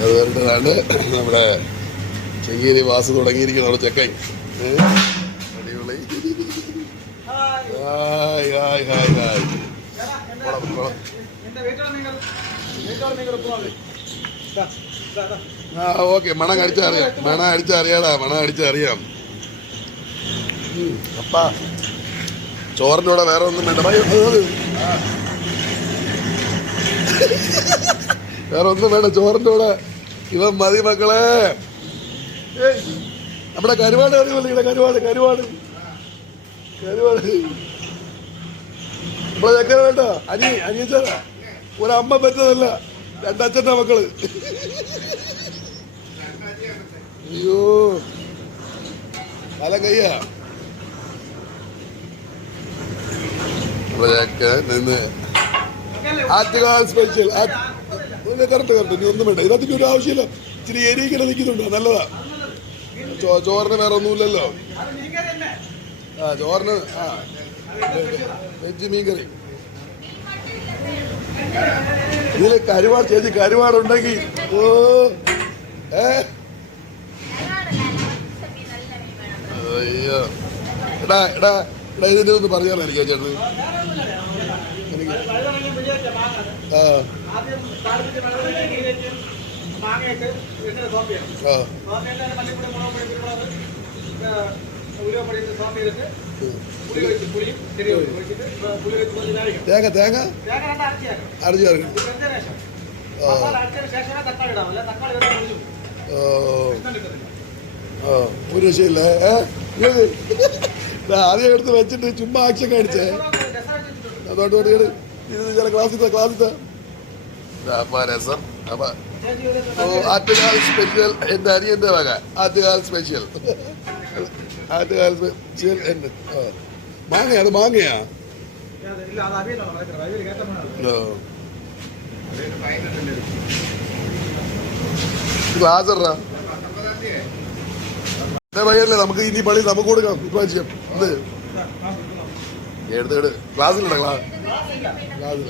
അതുകൊണ്ടാണ് നമ്മുടെ ചെങ്ങേരി വാസ് തുടങ്ങിയിരിക്കുന്നത്. അവിടെ ചെക്കൻ അടിപൊളി. Hi hi hi hi. ആ ഓക്കെ. മണം അടിച്ചറിയാം, മണം അടിച്ചറിയാടാ, മണം അടിച്ചറിയാം. അപ്പാ ചോറിൻ്റെ കൂടെ വേറെ ഒന്നും വേണ്ട, വേറെ ഒന്നും വേണ്ട ചോറിൻ്റെ കൂടെ. ഇവൻ മതി മക്കളെ. നമ്മുടെ കരുവാട് അറിയുമല്ലോ, ഇവിടെ കരുവാട് കരുവാട് കരുവാട് നമ്മളെ ചെക്കന വേണ്ട. അനിയച്ചാ ഒരമ്മ പറ്റതല്ല, രണ്ടച്ഛൻ്റെ മക്കള്. അയ്യോ പല കയ്യാ നിന്ന്. Attukal special correct correct. ഇനി ഒന്നും വേണ്ട, ഇതിനകത്തേക്ക് ഒരു ആവശ്യമില്ല. ഇച്ചിരി എരിയിങ്ങനെ നിൽക്കുന്നുണ്ടോ, നല്ലതാ. ചോറിന് വേറെ ഒന്നുമില്ലല്ലോ. ആ ചോറിന് ആ വെജ് മീൻകറി. ഇതില് കരുവാട് ചേച്ചി കരുവാടുണ്ടെങ്കിൽ ഓ അയ്യോ എടാ എടാ എടാ ഇതിന്റെ ഒന്ന് പറയാമല്ലോ എനിക്ക് ചേട്ടന്. എനിക്ക് ആ തേങ്ങ തേങ്ങ അരച്ചു ചേർക്കും. ഒരു രക്ഷയില്ല. ആദ്യം എടുത്ത് വെച്ചിട്ട് ചുമ്മാ ആക്ഷൻ കാണിച്ചേ. അതുകൊണ്ട് ഇത് ചില ക്ലാസ്സിത്തെ രസം. അപ്പൊ ആറ്റുകാൽ സ്പെഷ്യൽ എന്റെ അരിയന്റെ വക. Attukal special, Attukal special. എന്റെ മാങ്ങയാ, അത് മാങ്ങയാ. ഗ്ലാസറാ പയ്യല്ലേ. നമുക്ക് ഇനി പണി നമുക്ക് കൊടുക്കാം ഇപ്രാവശ്യം. എന്ത് എടുത്ത് ക്ലാസ്സിലുണ്ട, ക്ലാസ്സില്ല.